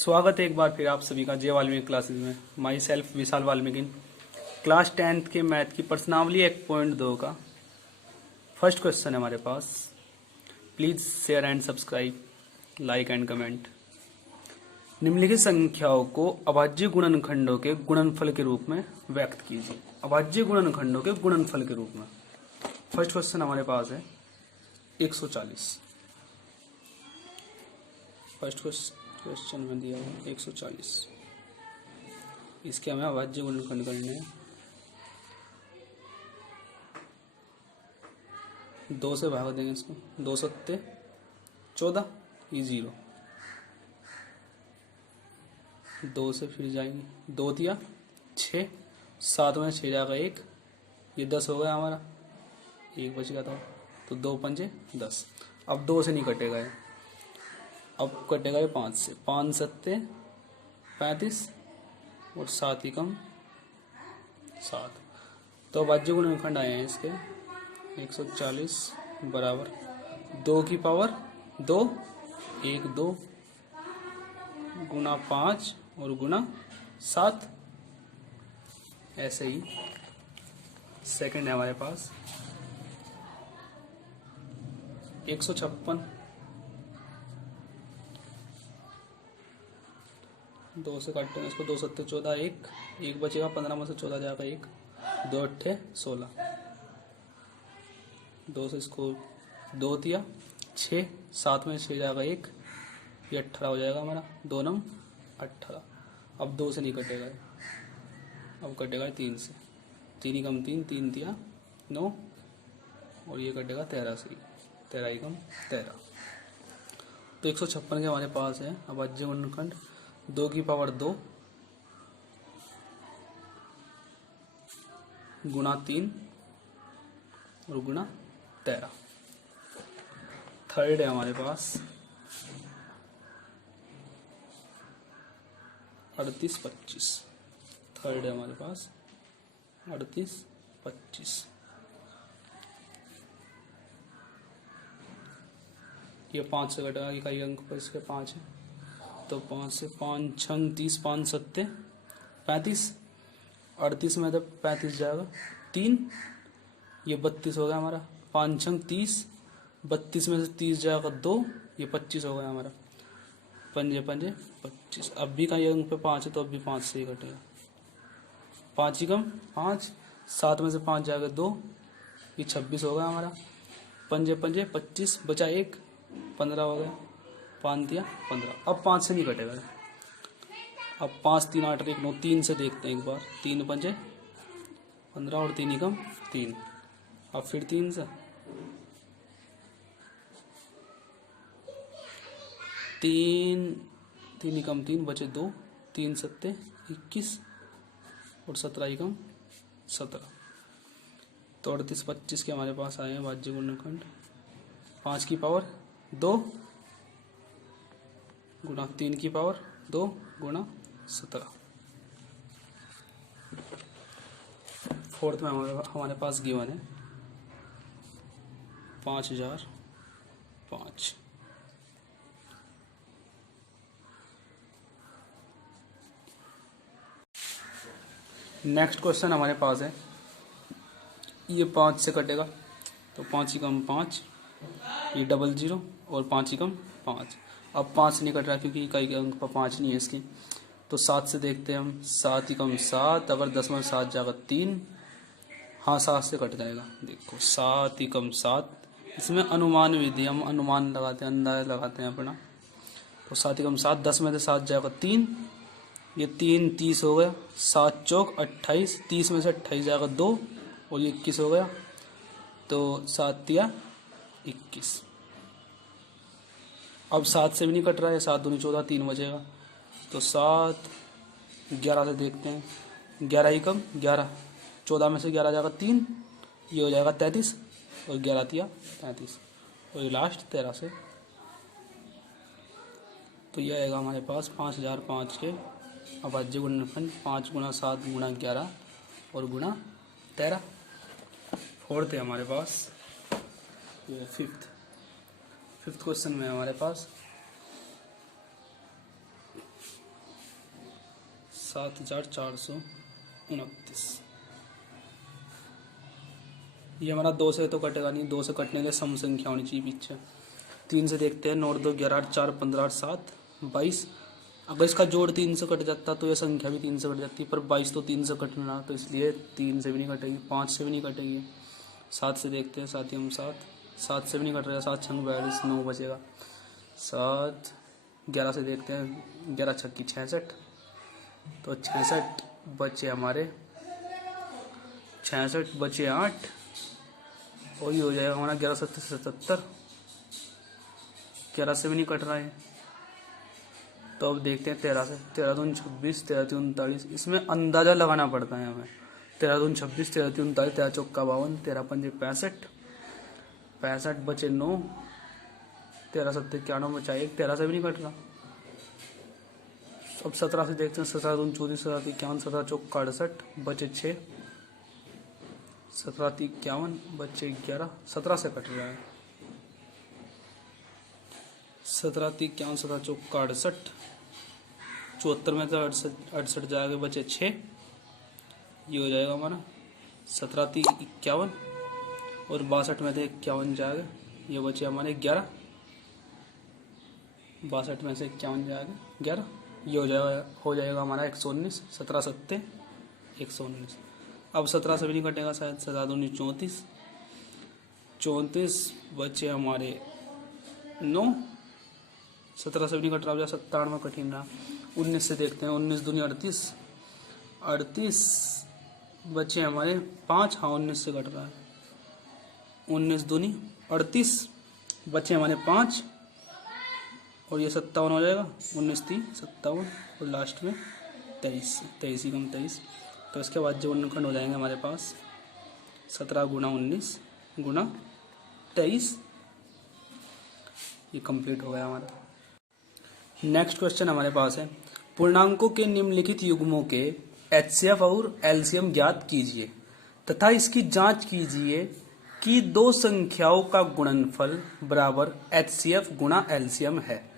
स्वागत है एक बार फिर आप सभी का जय वाल्मीकि क्लासेस में। My self Vishal Valmiki. Class 10th के मैथ की प्रश्नावली 1.2 का फर्स्ट क्वेश्चन है हमारे पास। Please share and subscribe, like and comment. निम्नलिखित संख्याओं को अभाज्य गुणनखंडों के गुणनफल के रूप में व्यक्त कीजिए। अभाज्य गुणनखंडों के गुणनफल के रूप में फर्स्ट क्वेश्चन हमारे पास है 140। फर्स्ट क्वेश्चन में दिया हुआ 140। इसके हमें अभाज्य गुणनखंड करने हैं। 2 से भाग देंगे इसको। 2 सत्ते 14, ये 0। 2 से फिर जाएंगे। 2 दिया 6, 7 में 6 जाएगा 1, ये 10 हो गया हमारा। 1 बच गया था तो 2 पंजे 10। अब 2 से नहीं कटेगा ये, अब कटेगा ये 5 से। 5 सत्ते 35 और 7 ही कम 7। तो अभाज्य गुणनखंड आए हैं इसके 140 बराबर 2 की पावर 2, 1 2 गुना 5 और गुना 7। ऐसे ही सेकंड है हमारे पास 156। 2 से काटते हैं इसको। 2 सत्ते 14, 1 बचेगा। 15 में से 14 जाएगा 1, 2 अट्ठे 16। 2 से इसको 2 दिया 6, 7 में 6 जाएगा 1, ये 18 हो जाएगा हमारा। 2 नम 18। अब 2 से नहीं कटेगा, अब कटेगा 3 से। 3 ही कम 3, 3 दिया 9 और ये कटेगा 13 से। 13 ही कम 13। तो 156 के हमारे पास है अभाज्य गुणनखंड 2 की पावर 2 गुना 3 और गुना 13। थर्ड है हमारे पास 38 25। थर्ड है हमारे पास 38 25। ये 5 से घटेगा, इकाई अंक पर इसके 5 है तो 5 से 5 छंग 30, 5 सत्ते 35। 38 में तो 35 जाएगा 3, ये 32 हो गया हमारा। 5 छंग 30, 32 में से 30 जाएगा 2, ये 25 हो गया हमारा। पंजे पंजे 25। अब भी इकाई अंक पे 5 है तो अब भी 5 से ही घटेगा। 5 ही कम 5, 7 में से 5 जाएगा 2, ये 26 हो गया हमारा। पंजे पंजे 25, बचा 1, 15 हो गया। 5 दिया 15। अब 5 से नहीं कटेगा। अब 5 3 8 1 9, 3 से देखते हैं एक बार। 3 पंजे 15 और 3 एकम 3। अब फिर 3 से 3 एकम 3 बचे 2, 3 सत्ते 21 और 17 एकम 17। तो 38 25 के हमारे पास आए हैं अभाज्य गुणनखंड 5 की पावर 2 गुना 3 की पावर 2 गुना 17। फोर्थ में हमारे पास गिवन है 5005। नेक्स्ट क्वेश्चन हमारे पास है, ये 5 से कटेगा तो 5 ही कम 5, ये 00 और 5 ही कम 5। अब 5 से नहीं कट रहा क्योंकि इकाई अंक पर 5 नहीं है इसकी। तो 7 से देखते हैं हम। 7 ही कम 7, अगर 10 में 7 जाएगा 3, हाँ 7 से कट जाएगा। देखो 7 ही कम 7, इसमें अनुमान विधि, हम अनुमान लगाते हैं, अंदाजा लगाते हैं अपना। तो 7 ही कम 7, 10 में से 7 जाएगा 3, ये 3 30 हो गया। 7 चौक 28, 30 में से 28 जाएगा 2 और ये 21 हो गया। तो 7 दिया 21। अब 7 से भी नहीं कट रहा है। 7 दूनी 14, 3 बचेगा। तो 7 11 से देखते हैं। 11 ही कम 11, 14 में से 11 जाएगा 3, ये हो जाएगा 33 और 11 दिया 35 और ये लास्ट 13 से। तो ये आएगा हमारे पास 5005 के अभाज्य गुणनखंड 5 गुना 7 गुना 11 और गुना 13। फोर्थ है हमारे पास वो फिफ्थ क्वेश्चन में हमारे पास 7429। ये हमारा 2 से तो कटेगा नहीं, 2 से कटने के लिए सम संख्या होनी चाहिए पीछे। 3 से देखते हैं, 9 2 11 8 4 15 8 7 22। अगर इसका जोड़ 3 से कट जाता तो ये संख्या भी 3 से कट जाती, पर 22 तो 3 से कटना, तो इसलिए 3 से भी नहीं कटेगी, 5 से भी नहीं कटेगी। 7 से देखते हैं, 7 हम 7 से भी नहीं कट रहा, 7 6 42, 9 बचेगा 7। 11 से देखते हैं, 11 छक्की 66, तो 66 बचे हमारे, 66 बचे 8, और ये हो जाएगा हमारा 11 7 77। 11 से भी नहीं कट रहा है, तो अब देखते हैं 13 से। 13 दून 26, 13 3 39, इसमें अंदाजा लगाना पड़ता है हमें। 13 दून 26, 13 3 39, 13 चौका 52, 13 पंजे 65, 65 बचे 9, 13 7 91 बचा 1, 13 से भी नहीं कट रहा। अब 17 से देखते हैं, 17 दून 34, 17 51, 17 चौका 68, बचे 6, 17 51 बचे 11, 17 से कट रहा है। 17 51, 17 चौका 68, 74 में तो 68 जाएगा, बचे 6, ये हो जाएगा हमारा 17 51, और 62 में तो 51 जाएगा, ये बचे हमारे 11, 62 में से 51 जाएगा 11, ये हो जाएगा हमारा 119। 17 7 119। अब 17 से भी नहीं कटेगा शायद, 17 दूनी 34, 34 बचे हमारे 9, 17 से भी नहीं कट रहा, 97 में कठिन रहा। 19 से देखते हैं, 19 दूनी 38, 38 बचे हमारे 5, हाँ 19 से कट रहा है, 19 दूनी 38 बचे हमारे 5, और ये 57 हो जाएगा, 19 3 57, और लास्ट में 23, 23 ही कम 23। तो इसके बाद जो गुणनखंड हो जाएंगे हमारे पास 17 गुणा 19 गुणा 23, ये कंप्लीट हो गया हमारा। नेक्स्ट क्वेश्चन हमारे पास है, पूर्णांकों के निम्नलिखित युग्मों के एचसीएफ और एलसीएम ज्ञात कीजिए तथा इसकी जांच कीजिए कि दो संख्याओं का गुणनफल बराबर एचसीएफ गुणा एलसीएम है।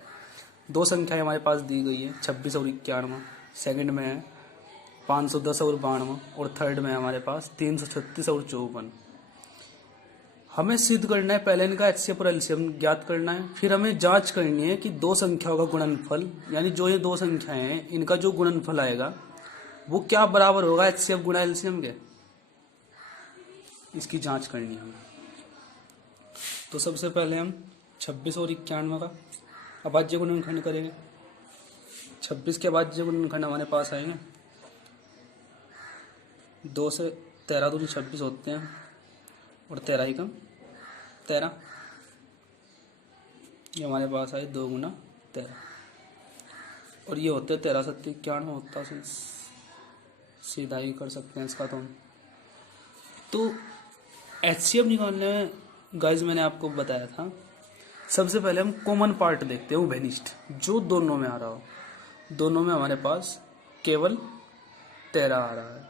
दो संख्याएं हमारे पास दी गई है, 26 और 91, सेकंड में है 510 और 92, और थर्ड में है हमारे पास 336 और 54। हमें सिद्ध करना है, पहले इनका एचसीएफ और एलसीएम ज्ञात करना है, फिर हमें जांच करनी है कि दो संख्याओं का गुणनफल, यानी जो ये दो संख्याएं हैं इनका जो गुणनफल आएगा वो क्या बराबर होगा एचसीएफ गुणा एलसीएम के, इसकी जांच करनी है हमें। तो सबसे पहले हम 26 और 91 का अभाज्य गुणनखंड करेंगे। 26 के अभाज्य गुणनखंड हमारे पास आएंगे, 2 से 13 दूनी 26 होते हैं, और 13 ही कम 13, ये हमारे पास आए 2 गुना 13, और ये होते हैं 13 7 91 होता है, सीधा ही कर सकते हैं इसका। तो एचसीएफ निकालने में गाइज मैंने आपको बताया था, सबसे पहले हम कॉमन पार्ट देखते हैं, उभयनिष्ठ जो दोनों में आ रहा हो। दोनों में हमारे पास केवल 13 आ रहा है,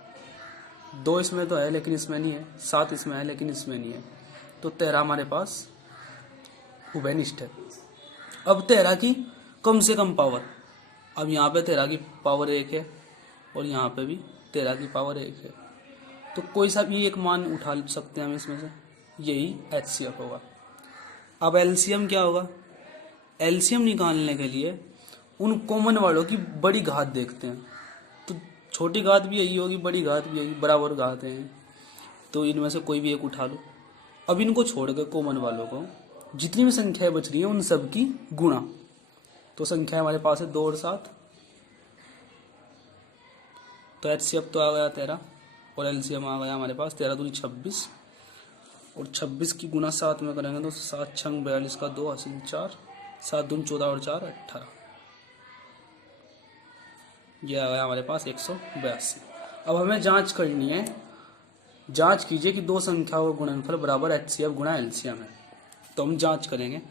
2 इसमें तो है लेकिन इसमें नहीं है, 7 इसमें है लेकिन इसमें नहीं है, तो 13 हमारे पास उभयनिष्ठ है। अब 13 की कम से कम पावर, अब यहाँ पे 13 की पावर 1 है और यहाँ पे भी 13 की पावर 1 है, तो कोई सा भी एक मान उठा सकते हैं हम इसमें से, यही एचसीएफ होगा। अब एलसीएम क्या होगा, एलसीएम निकालने के लिए उन कॉमन वालों की बड़ी घात देखते हैं, तो छोटी घात भी यही होगी, बड़ी घात भी यही, बराबर घात हैं, तो इनमें से कोई भी एक उठा लो। अब इनको छोड़कर कॉमन वालों को जितनी भी संख्याएं बच रही हैं उन सब की गुणा, तो संख्या हमारे पास है 2 और 7, तो एचसीएफ तो आ गया 13 और एलसीएम आ गया हमारे पास 13 दूनी 26, और 26 की गुना 7 में करेंगे तो 7 6 42 का 2 हासिल 4, 7 दून 14 और 4 18, ये आ गया हमारे पास 182। अब हमें जांच करनी है, जांच कीजिए कि दो संख्याओं का गुणनफल बराबर एचसीएफ गुणा एलसीएम है। तो हम जांच करेंगे,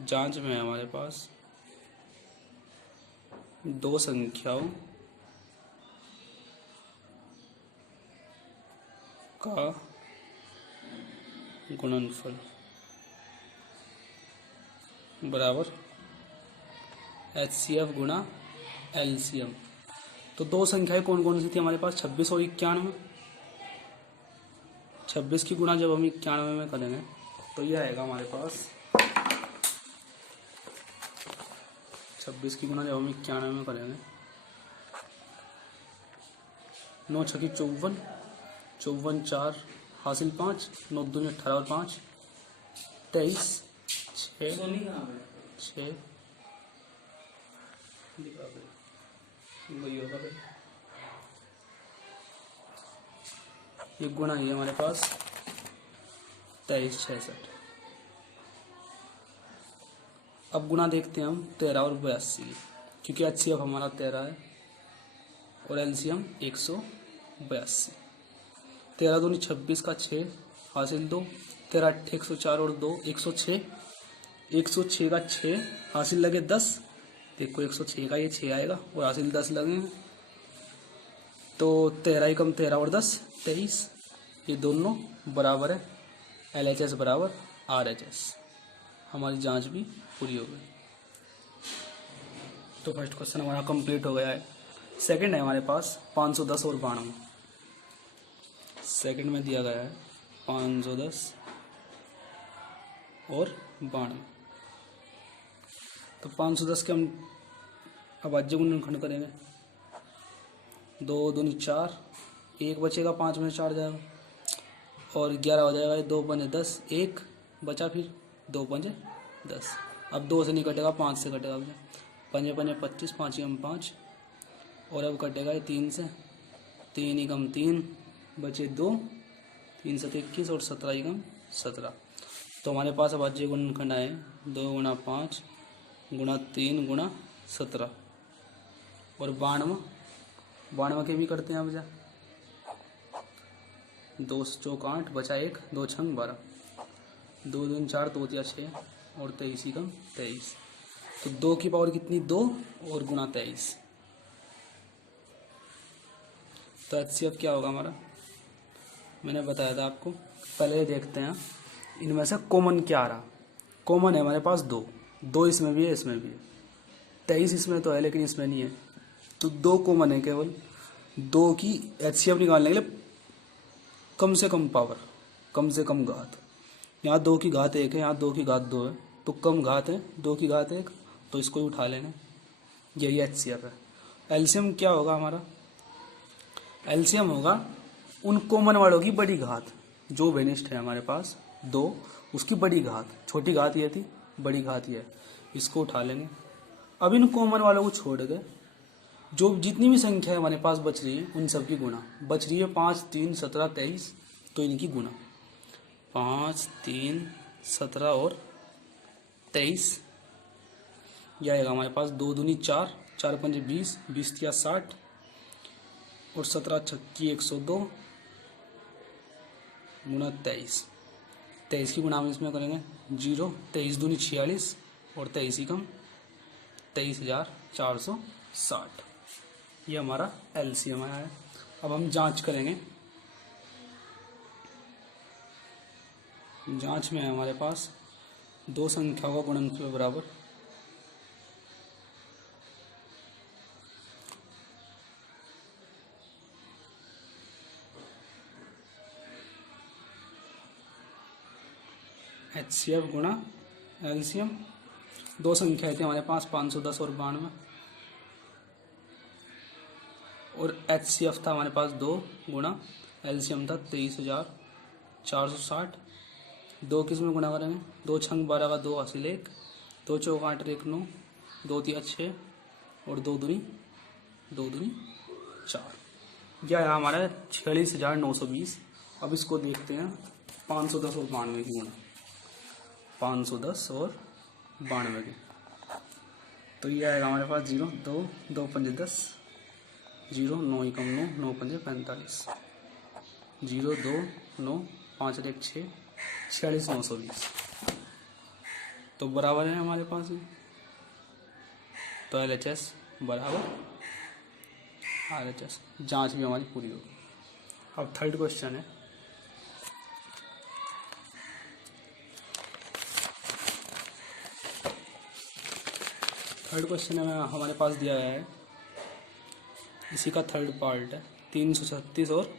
जांच में है हमारे पास दो संख्याओं का गुणनफल बराबर एचसीएफ गुणा एलसीएम। तो दो संख्याएं कौन कौन सी थी हमारे पास, 26 और 91। 26 की गुणा जब हम 91 में करेंगे तो ये आएगा हमारे पास, 26 की गुणा जब हम 91 में करेंगे, 9 छकी 54, 54 4 हासिल 5, 9 दूनी 18 और 5 23, 6 वही होगा भाई, ये गुणा ही है हमारे पास 23 66। अब गुणा देखते हैं हम 13 और 82, क्योंकि HCF हमारा 13 है और LCM 182। 13 दूनी 26 का 6 हासिल 2, 13 8 104 और 2 106, 106 का 6 हासिल लगे 10, देखो 106 का ये 6 आएगा और हासिल 10 लगेंगे, तो 13 ही कम 13 और 10 23, ये दोनों बराबर है, LHS बराबर RHS। हमारी जांच भी पूरी हो गई। तो फर्स्ट क्वेश्चन हमारा कंप्लीट हो गया है। सेकंड है हमारे पास 510 और 92। सेकंड में दिया गया है 510 और 92। तो 510 के हम अभाज्य गुणनखंड करेंगे, 2 दूनी 4, 1 बचेगा 5 में 4 जाएगा और 11 हो जाएगा, 2 पंजे 10, 1 बचा, फिर 2 पंजे 10। अब 2 से नहीं कटेगा, 5 से कटेगा, पंजे पंजे 25, 5 ही कम 5, और अब कटेगा ये 3 से, 3 ही कम 3 बचे 2, 3 से 21 और 17 ही कम 17। तो हमारे पास अभाज्य गुणनखंड आए 2 गुणा 5 गुणा 3 गुणा 17 और 92 के भी करते हैं। अब जा 2 चौक 8 बचा 1, 2 छंग 12, 2 दून 4 2 या 6 और 23 ही कम 23। तो 2 की पावर कितनी 2 और गुणा 23। तो HCF क्या होगा हमारा, मैंने बताया था आपको। पहले देखते हैं इनमें से कॉमन क्या आ रहा। कॉमन है हमारे पास 2 इसमें भी है, इसमें भी है, 23 इसमें तो है लेकिन इसमें नहीं है, तो 2 कॉमन है केवल। 2 की HCF निकालने के लिए कम से कम पावर, कम से कम घात, यहाँ 2 की घात 1 है, यहाँ 2 की घात 2 है, तो कम घात है 2 की घात 1, तो इसको ही उठा लेंगे, यही HCF है। एलसीएम क्या होगा हमारा, एलसीएम होगा उन कॉमन वालों की बड़ी घात, जो बेनिस्ट है हमारे पास 2, उसकी बड़ी घात, छोटी घात ये थी, बड़ी घात ये है, इसको उठा लेंगे। अब इन कॉमन वालों को छोड़ के जो जितनी भी संख्या हमारे पास बच रही है उन सब की गुणा, बच रही है 5 3 17 23, तो इनकी गुणा 5 3 17 और 23, यह आएगा हमारे पास 2 दूनी 4, 4 पंजे 20, 20 या 60 और 17 छक्की 102 गुणा 23। 23 की गुणा हम इसमें करेंगे 0, 23 दूनी 46 और 23 ही कम 23,460। ये हमारा एलसीएम आया है। अब हम जांच करेंगे। जांच में है हमारे पास 2 संख्याओं का गुणनफल बराबर HCF गुणा एलसीएम। 2 संख्याएं थी हमारे पास 510 और 92 और HCF था हमारे पास 2 गुणा एलसीएम था 23,460। 2 किस में गुणा करेंगे, 2 छंग 12 का 2 हासिल 1, 2 चौक 8 1 9, 2 तिया 6 और 2 दूनी 4, यह है हमारा 46,920। अब इसको देखते हैं 510 और 92 की गुणा, 510 और 92 की, तो ये आएगा हमारे पास 0 2 2 पंजे 10, 0 9 ही कम 9, 9 पंजे 45, 0 2 9 5 1 6, 46,920, तो बराबर है हमारे पास में। तो LHS बराबर RHS। जांच भी हमारी पूरी होगी। अब थर्ड क्वेश्चन है, थर्ड क्वेश्चन में हमारे पास दिया गया है इसी का थर्ड पार्ट है 336 और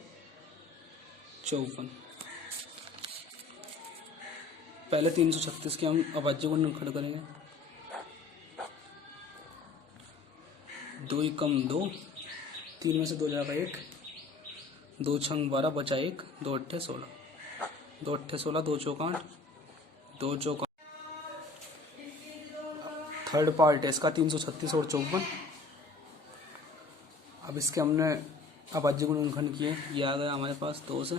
54। पहले 336 के हम अभाज्य गुणन खड़ा करेंगे। 2 कम 2, 3 में से 2 जाएगा 1, 2 छंग 12 बचा 1, 2 अट्ठे 16, 2 अट्ठे 16, 2 चौक 8, 2 चौक। थर्ड पार्ट है इसका 336 और 54। अब इसके हमने अभाज्य गुणनखंड किए, ये आ गया हमारे पास 2 से,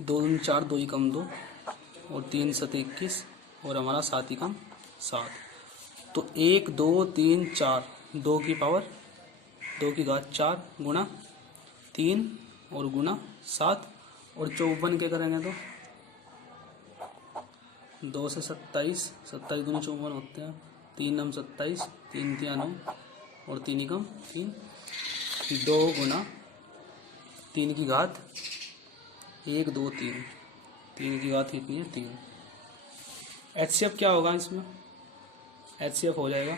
2 दूनी 4, 2 कम 2 और 3 7 21 और हमारा 7 कम 7। तो 1 2 3 4, 2 की पावर 2 की घात 4 गुणा 3 और गुणा 7 और 54 के करेंगे तो 2 से 27, 27 दूनी 54 होते हैं, 3 नम 27, 3 तिया 9 और 3 कम 3, 2 गुणा 3 की घात 1 2 3, 3 की घात कितनी है 3। HCF क्या होगा इसमें? HCF हो जाएगा,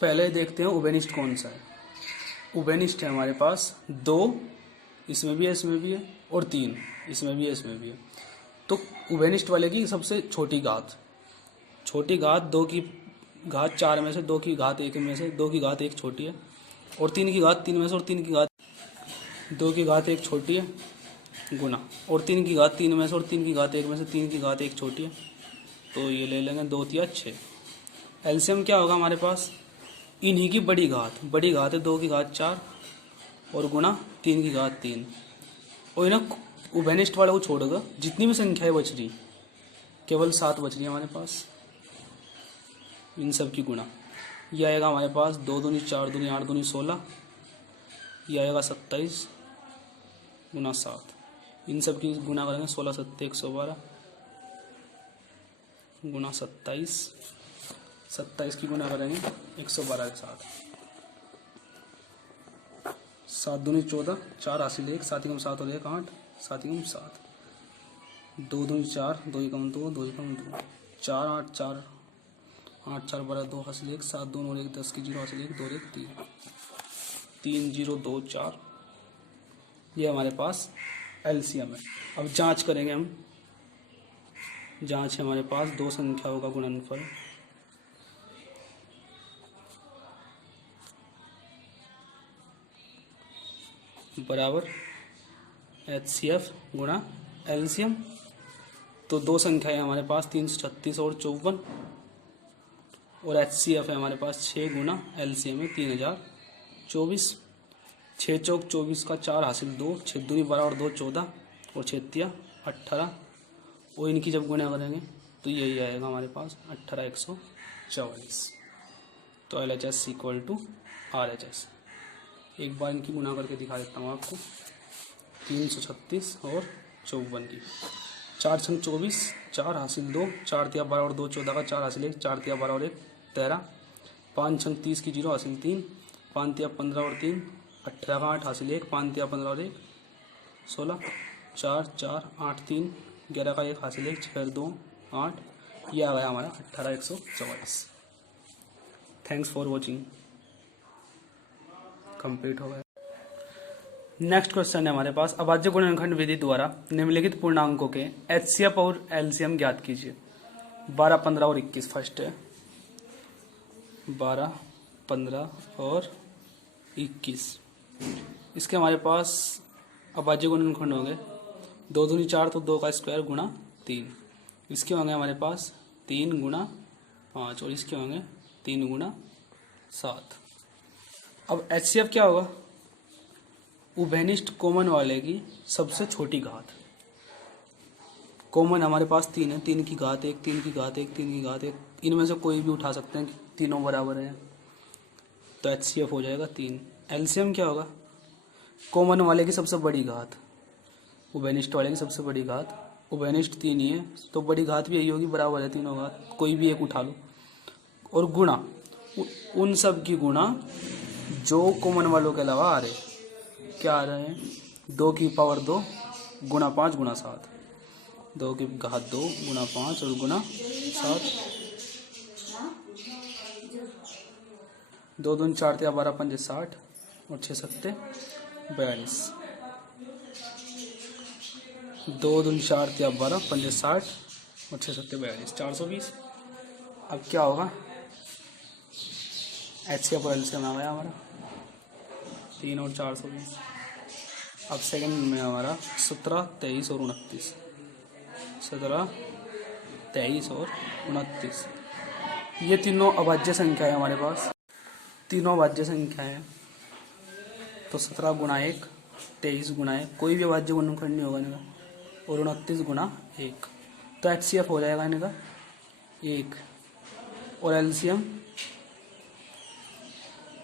पहले देखते हैं उभयनिष्ठ कौन सा है। उभयनिष्ठ है हमारे पास 2, इसमें भी है इसमें भी है, और 3 इसमें भी है इसमें भी है। तो उभयनिष्ठ वाले की सबसे छोटी घात 2 की घात 4 में से 2 की घात 1 में से 2 की घात 1 छोटी है, और 3 की घात 3 में से और 3 की घात 2 की घात 1 छोटी है, गुना और 3 की घात 3 में से और 3 की घात 1 में से 3 की घात 1 छोटी है। तो ये ले लेंगे 2 तिया 6। एलसीएम क्या होगा हमारे पास? इन्हीं की बड़ी घात है 2 की घात 4 और गुना 3 की घात 3, और इन्हें उभयनिष्ठ वाले को छोड़कर जितनी भी संख्याएं बच रही, केवल 7 बच रही है हमारे पास, इन सब की गुणा। यह आएगा हमारे पास 2 दूनी 4 दूनी 8 दूनी 16, यह आएगा 27 गुना 7। इन सब की गुणा करेंगे 16 7 112 गुना 27 की गुणा करेंगे 112 के साथ, 7 दूनी 14, 4 हासिल 1, 7 कम 7 और 1 8, 7 कम 7, 2 दूनी 4, 2 कम 2, 2 कम 2, 4 8 4, 8 4 12 2 हासिल 1, 7 2 और 1 10 की 0 हासिल 1 2 1 3, 3 0 2 4। ये हमारे पास एलसीएम है। अब जांच करेंगे हम। जांच है हमारे पास 2 संख्याओं का गुणनफल, बराबर HCF गुणा एलसीएम। तो 2 संख्याएं हमारे पास 336 और 54, और HCF है हमारे पास 6 गुना एलसीएम है 3024। 6 चौक 24 का 4 हासिल 2, 6 दूनी 12 और 2 14 और 6 तिया 18, और इनकी जब गुणा करेंगे तो यही आएगा हमारे पास 18 144। तो LHS इक्वल टू RHS। एक बार इनकी गुणा करके दिखा देता हूँ आपको। 336 और 54 की 4 छंग 24, 4 हासिल 2, 4 तिया 12 और 2 14 का 4 हासिल 1, 4 तिया 12 और 1 13, 5 छंग 30 की 0 हासिल 3, 5 तिया 15 और 3 18 का 8 हासिल 1, 5 तिया 15 और 1 16, 4 4 8 3 11 का 1 हासिल 1 6 2 8। यह आ गया हमारा 18 144। Thanks for watching. कंप्लीट हो गया। नेक्स्ट क्वेश्चन है हमारे पास, अभाज्य गुणनखंड विधि द्वारा निम्नलिखित पूर्णांकों के HCF और LCM ज्ञात कीजिए। 12 15 और 21 फर्स्ट है, 12 15 और 21। इसके हमारे पास अभाज्य गुणनखंड होंगे 2 दूनी 4 तो 2 का स्क्वायर गुणा 3। इसके होंगे हमारे पास 3 गुणा 5, और इसके होंगे 3 गुणा 7। अब HCF क्या होगा? उभयनिष्ठ कॉमन वाले की सबसे छोटी घात। कॉमन हमारे पास 3 है, 3 की घात 1, 3 की घात 1, 3 की घात 1, इनमें से कोई भी उठा सकते हैं, तीनों बराबर हैं, तो HCF हो जाएगा 3। LCM क्या होगा? कॉमन वाले की सबसे बड़ी घात, उभयनिष्ठ वाले की सबसे बड़ी घात, उभयनिष्ठ 3 ही है तो बड़ी घात भी यही होगी, बराबर है तीनों घात, कोई भी एक उठा लो, और गुणा उन सब की गुणा जो कॉमन वालों के अलावा आ रहे। क्या आ रहे हैं? 2 की पावर 2 गुणा 5 गुणा 7, 2 की घात 2 गुणा 5 और गुणा 7, 2 दूनी 4 तिया 12 पंजे 60 और 6 सत्ते 42। 2 दूनी 4 तिया 12 पंजे 60 और 6 सत्ते 42, 420। अब क्या होगा, HCF और LCM आ गया हमारा 3 और 420। अब सेकंड में हमारा 17, 23 और 29, 17, 23 और 29, ये तीनों अभाज्य संख्या है हमारे पास, तीनों अभाज्य संख्या है। तो 17 गुणा 1, 23 गुणा 1, कोई भी अभाज्य गुणनखंड नहीं होगा इनका, और 29 गुणा 1, तो HCF हो जाएगा इनका 1, और LCM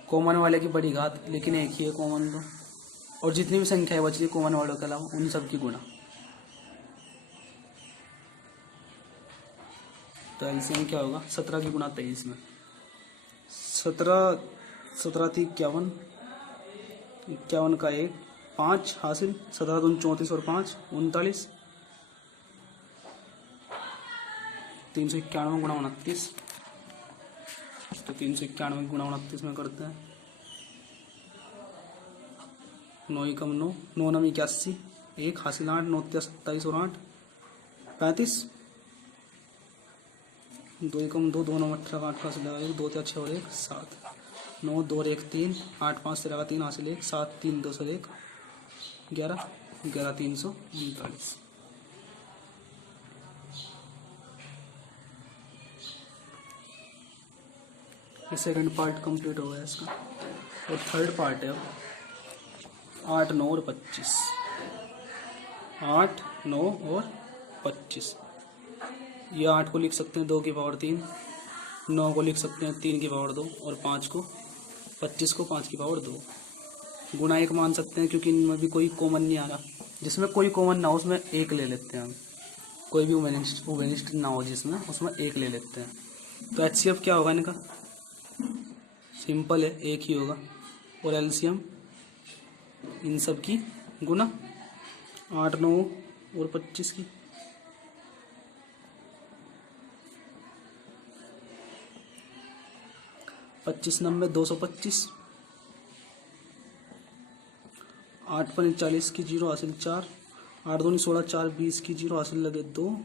कॉमन वाले की बड़ी घात, लेकिन एक ही है कॉमन तो, और जितनी भी संख्याएं बची है कॉमन वालों के अलावा उन सब की गुणा। तो LCM क्या होगा, 17 की गुणा 23 में 17 थी 51, 51 का 1, 5 हासिल, 17 दूनी 34 और 5 39, 391 गुणा 29, तो 391 गुणा 29 में करते हैं, 9 एकम 9, 9 नम 81, 1 हासिल 8, 9 तिया 27 और 8 35, 2 एकम 2, 2 नम 18, 8 हासिल 1, 2 तिया 6 और 1 7, 9 2 और 1 3, 8 5 13 का 3 हासिल 1, 7 3 2 और 1 11, 11 339। ये सेकंड पार्ट कंप्लीट हो गया इसका, और थर्ड पार्ट है 8 9 और 25, 8 9 और 25। ये 8 को लिख सकते हैं 2 की पावर 3, 9 को लिख सकते हैं 3 की पावर 2, और 25 को 5 की पावर 2। गुणा 1 मान सकते हैं क्योंकि इनमें भी कोई कॉमन नहीं आ रहा, जिसमें कोई कॉमन ना हो उसमें 1 ले लेते हैं हम, कोई भी उभयनिष्ठ ना हो जिसमें, उसमें 1 ले लेते हैं। तो HCF क्या होगा इनका, सिंपल है, 1 ही होगा, और LCM इन सब की गुना 8 9 और 25 की। पच्चीस 90 225, 8 5 40 की 0 हासिल 4, 8 दूनी 16 4 20 की 0 हासिल लगे 2,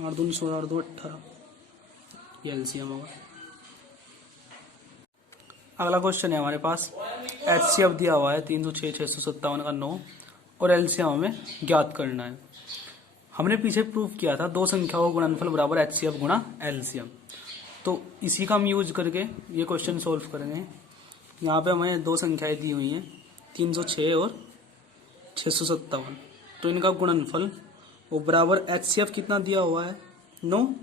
8 दूनी 16 8 2 18, ये LCM होगा। अगला क्वेश्चन है हमारे पास, HCF दिया हुआ है 306 657 का 9, और LCM हमें ज्ञात करना है। हमने पीछे प्रूफ किया था दो संख्याओं का गुणनफल बराबर HCF गुणा LCM, तो इसी का हम यूज करके ये क्वेश्चन सोल्व करेंगे। यहाँ पे हमें दो संख्याएं दी हुई हैं 306 और 657, तो इनका गुणनफल वो बराबर HCF कितना दिया हुआ है 9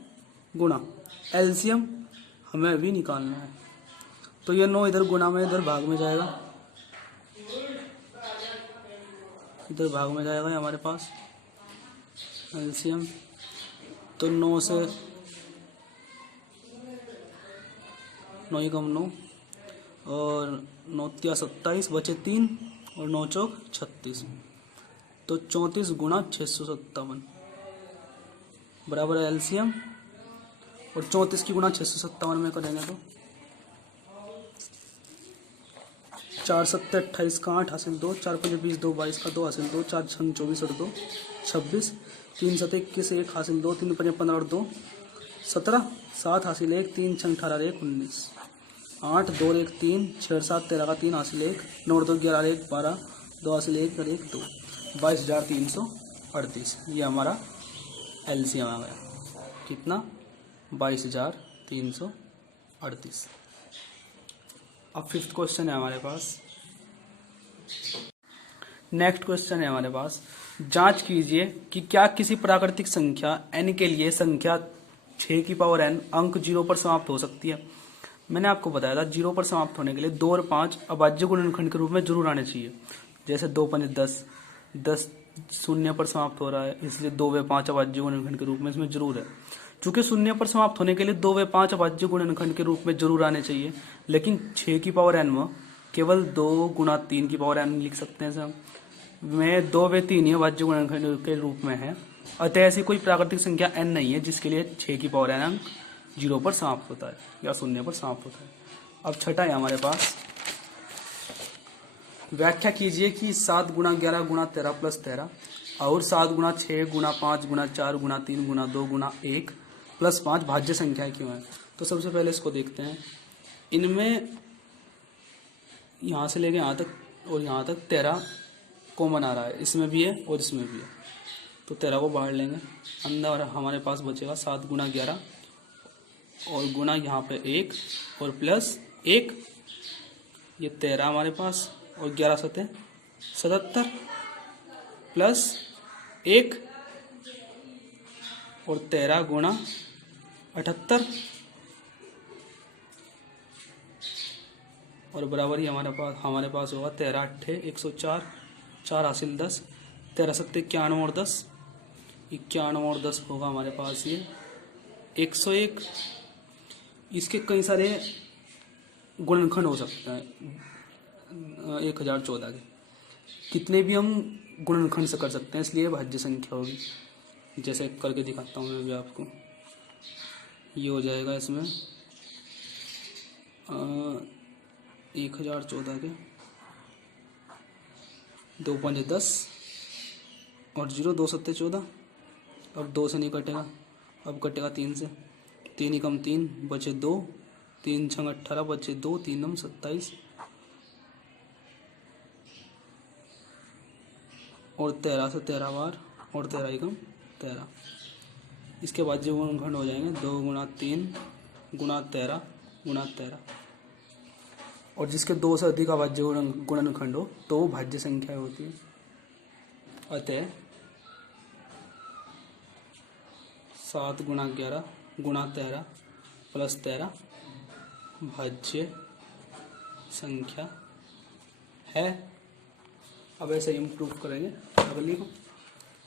गुणा LCM हमें अभी निकालना है। तो ये 9 इधर गुणा में इधर भाग में जाएगा, इधर भाग में जाएगा हमारे पास LCM। तो 9 से 9 एकम 9 और 9 तिया 27 बचे 3 और 9 चौक 36, तो 34 गुणा 657 बराबर है LCM, और 34 की गुणा 657 में करेंगे तो 4 7 28 का 8 हासिल 2, 4 5 20 2 22 का 2 हासिल 2, 4 6 24 और 2 26, 3 7 21 1 हासिल 2, 3 5 15 और 2 17, 7 हासिल 1, 3 6 18 1 19, 8 2 1 3, 6 7 13 का 3 हासिल 1, 9 2 11 1 12, 2 हासिल 1 और 1 2, 22,338। ये हमारा LCM आ गया कितना 22,338। अब फिफ्थ क्वेश्चन है हमारे पास, नेक्स्ट क्वेश्चन है हमारे पास, जांच कीजिए कि क्या किसी प्राकृतिक संख्या n के लिए संख्या 6 की पावर n अंक 0 पर समाप्त हो सकती है। मैंने आपको बताया था 0 पर समाप्त होने के लिए 2 और 5 अभाज्य गुणनखंड के रूप में जरूर आने चाहिए। जैसे 2 5 10, 10 शून्य पर समाप्त हो रहा है, इसलिए 2 व 5 अभाज्य गुणनखंड के रूप में इसमें जरूर है। चूंकि शून्य पर समाप्त होने के लिए 2 व 5 अभाज्य गुणनखंड के रूप में जरूर आने चाहिए, लेकिन 6 की पावर n में केवल 2 गुणा 3 की पावर n लिख सकते हैं सर, में 2 व 3 ही अभाज्य गुणनखंड के रूप में है। अतः ऐसी कोई प्राकृतिक संख्या n नहीं है जिसके लिए 6 की पावर n अंक जीरो पर समाप्त होता है या शून्य पर समाप्त होता है। अब छठा है हमारे पास, व्याख्या कीजिए कि 7 गुणा 11 गुणा 13 प्लस 13 और 7 गुणा 6 गुणा 5 गुणा 4 गुणा 3 गुणा 2 गुणा 1 प्लस 5 भाज्य संख्या क्यों है। तो सबसे पहले इसको देखते हैं। इनमें यहाँ से लेके यहाँ तक और यहाँ तक 13 कॉमन आ रहा है, इसमें भी है और इसमें भी है, तो 13 को बाहर लेंगे। अंदर हमारे पास बचेगा 7 गुणा 11 और गुणा यहाँ पे 1 और प्लस 1, ये 13 हमारे पास और 11 सतह 77 प्लस 1 और 13 गुणा 78 और बराबर ही हमारे पास होगा 13 अट्ठे 104, 4 हासिल 10, 13 सत्ते 91 और 10, 91 और 10 होगा हमारे पास ये 101। इसके कई सारे गुणनखंड हो सकते हैं 1014 के, कितने भी हम गुणनखंड से कर सकते हैं, इसलिए भाज्य संख्या होगी। जैसे करके दिखाता हूँ मैं भी आपको। ये हो जाएगा इसमें 1014 के 2 5 10 और 0 2 7 14। अब 2 से नहीं कटेगा, अब कटेगा 3 से, 3 ही कम 3 बचे 2, 3 छंग 18 बचे 2, 3 नम 27 और 13 से 13 बार और 13 ही कम 13। इसके बाद जो गुणनखंड हो जाएंगे 2 गुणा 3 गुणा 13 गुणा 13, और जिसके 2 से अधिक अभाज्य गुणनखंड हो तो वो भाज्य संख्या होती है। अतः 7 गुणा 11 गुणा 13 प्लस 13 भाज्य संख्या है। अब ऐसे ही हम प्रूफ करेंगे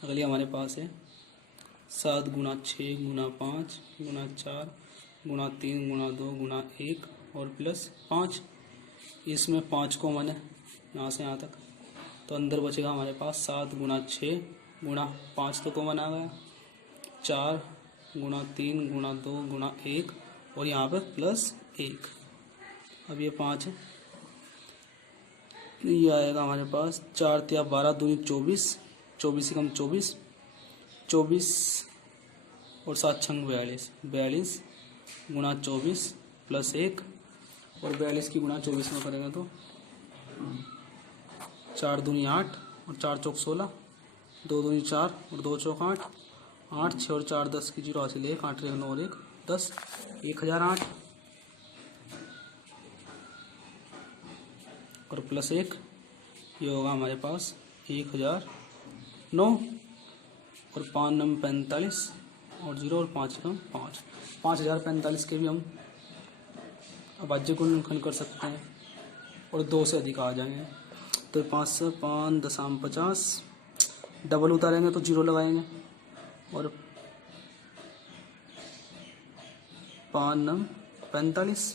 अगली हमारे पास है 7 गुणा 6 गुणा 5 गुणा 4 गुणा 3 गुणा 2 गुणा 1 और प्लस 5। इसमें 5 कॉमन है यहाँ से यहाँ तक, तो अंदर बचेगा हमारे पास 7 गुणा 6 गुणा 5 तो कॉमन आ गया, 4 गुणा 3 गुणा 2 गुणा 1 और यहाँ पे प्लस 1। अब ये 5 है, ये आएगा हमारे पास 4 तिया 12 दूनी 24, 24 कम 24, 24 और 7 छंग 42, 42 गुणा 24 प्लस 1 और 42 की गुणा 24 में करेंगे तो 4 दूनी 8 और 4 चौक 16, 2 दूनी 4 और 2 चौक 8, 8 6 और 4 10 की 0 हासिल 1, 8 9 और 1 10, 1008 और प्लस 1, ये होगा हमारे पास 1009 और 5 नम 45 और 0 और 5 कम 5, 5045 के भी हम अभाज्य गुणनखंड कर सकते हैं और 2 से अधिक आ जाएंगे। तो 5 से 5 दशम 50, डबल उतारेंगे तो 0 लगाएंगे और 5 नम 45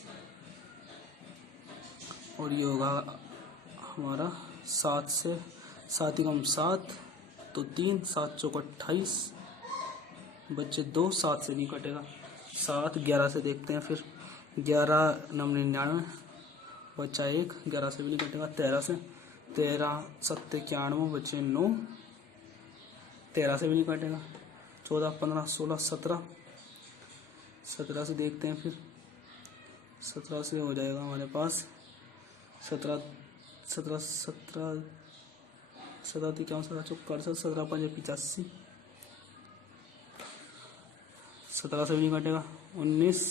और ये होगा हमारा 7 से 7 ही कम 7 तो 3, 7 चौक 28 बच्चे 2, 7 से नहीं कटेगा, 7 11 से देखते हैं फिर 11 नम 99 बच्चा 1, 11 से भी नहीं कटेगा, 13 से 13 7 91 बच्चे 9, 13 से भी नहीं कटेगा, 14 15 16 17, 17 से देखते हैं फिर 17 से हो जाएगा हमारे पास 17 17 17 17 क्या 17 चौक 67, 17 5 85, 17 से भी नहीं कटेगा, 19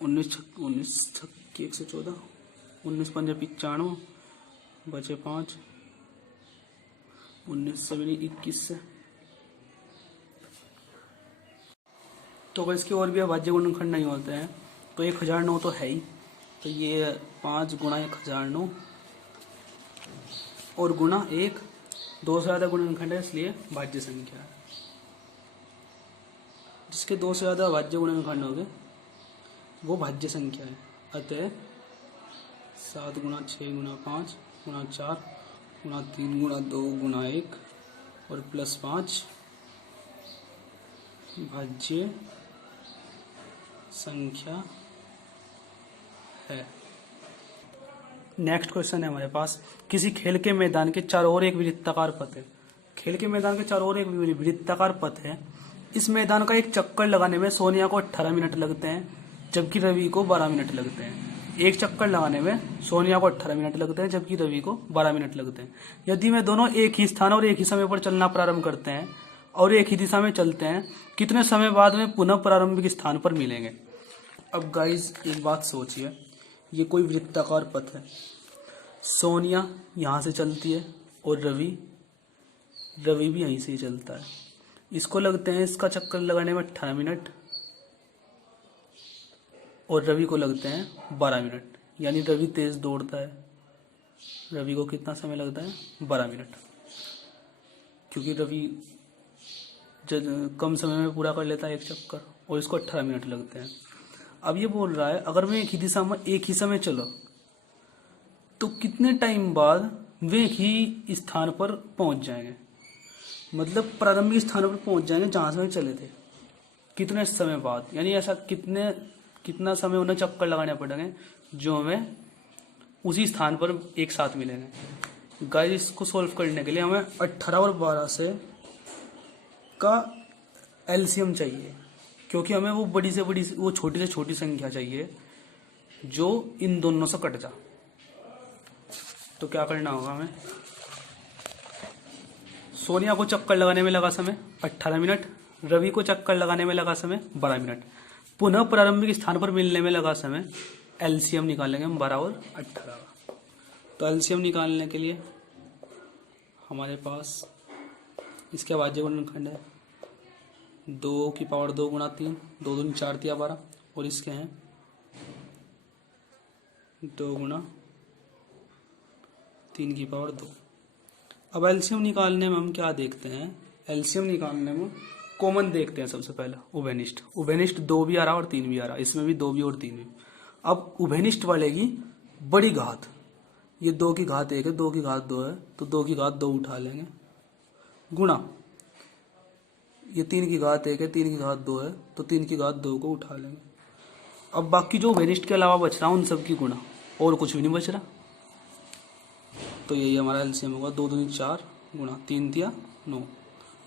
19 19 छक्की 114, 19 5 95 बचे 5, 19 से भी नहीं 21 से। तो अगर इसके और भी अभाज्य गुणनखंड नहीं होते हैं तो 1009 तो है ही, तो ये 5 गुणा 1009 और गुणा 1, 2 से ज़्यादा गुणनखंड है इसलिए भाज्य संख्या है। जिसके 2 से ज़्यादा भाज्य गुणनखंड हो गए वो भाज्य संख्या है। अतः 7 गुणा 6 गुणा 5 गुणा 4 गुणा 3 गुणा 2 गुणा 1 और प्लस 5 भाज्य संख्या है। नेक्स्ट क्वेश्चन है हमारे पास, किसी खेल के मैदान के चारों ओर एक वृत्ताकार पथ है। खेल के मैदान के चारों ओर एक वृत्ताकार पथ है। इस मैदान का एक चक्कर लगाने में सोनिया को 18 मिनट लगते हैं, जबकि रवि को 12 मिनट लगते हैं। एक चक्कर लगाने में सोनिया को 18 मिनट लगते हैं, जबकि रवि को 12 मिनट लगते हैं। यदि वे दोनों एक ही स्थान और एक ही समय पर चलना प्रारंभ करते हैं और एक ही दिशा में चलते हैं, कितने समय बाद में पुनः प्रारंभिक स्थान पर मिलेंगे। अब गाइज एक बात सोचिए, ये कोई वृत्ताकार पथ है। सोनिया यहाँ से चलती है और रवि भी यहीं से ही चलता है। इसको लगते हैं इसका चक्कर लगाने में 18 मिनट और रवि को लगते हैं 12 मिनट। यानी रवि तेज दौड़ता है, रवि को कितना समय लगता है? 12 मिनट, क्योंकि रवि कम समय में पूरा कर लेता है एक चक्कर और इसको 18 मिनट लगते हैं। अब ये बोल रहा है अगर वे एक ही दिशा में एक ही समय चलो तो कितने टाइम बाद वे एक ही स्थान पर पहुंच जाएंगे, मतलब प्रारंभिक स्थान पर पहुंच जाएंगे जहां से वे चले थे। कितने समय बाद, यानी ऐसा कितना समय उन्हें चक्कर लगाने पड़ेंगे जो हमें उसी स्थान पर एक साथ मिलेंगे। गाइस इसको सॉल्व करने के लिए हमें 18 और 12 से का एलसीएम चाहिए, क्योंकि हमें वो बड़ी से बड़ी वो छोटी से छोटी संख्या चाहिए जो इन दोनों से कट जा। तो क्या करना होगा हमें, सोनिया को चक्कर लगाने में लगा समय 18 मिनट, रवि को चक्कर लगाने में लगा समय 12 मिनट, पुनः प्रारंभिक स्थान पर मिलने में लगा समय। एलसीएम निकालेंगे हम 12 और 18। तो एलसीएम निकालने के लिए हमारे पास इसके अभाज्य गुणनखंड है 2 की पावर 2 गुणा 3, 2 दूनी 4 तिया 12, और इसके हैं 2 गुणा 3 की पावर 2। अब एलसीएम निकालने में हम क्या देखते हैं, एलसीएम निकालने में कॉमन देखते हैं। सबसे पहला उभयनिष्ठ 2 भी आ रहा और 3 भी आ रहा, इसमें भी 2 भी और 3 भी। अब उभयनिष्ठ वाले की बड़ी घात, ये 2 की घात 1 है, 2 की घात 2 है, तो 2 की घात 2 उठा लेंगे, गुणा ये 3 की घात 1 है, 3 की घात 2 है, तो 3 की घात 2 को उठा लेंगे। अब बाकी जो उभयनिष्ठ के अलावा बच रहा उन सब की गुणा, और कुछ भी नहीं बच रहा। तो यही हमारा एलसीएम होगा 2 दूनी 4 गुणा 3 तिया 9,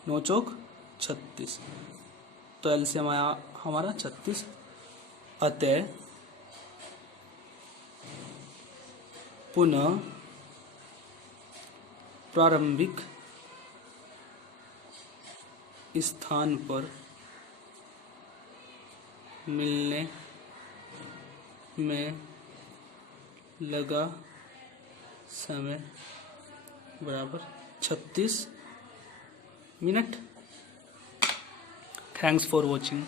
9 चौक 36। तो एलसीएम आया हमारा 36। अतः पुनः प्रारंभिक स्थान पर मिलने में लगा समय बराबर 36 मिनट। Thanks for watching.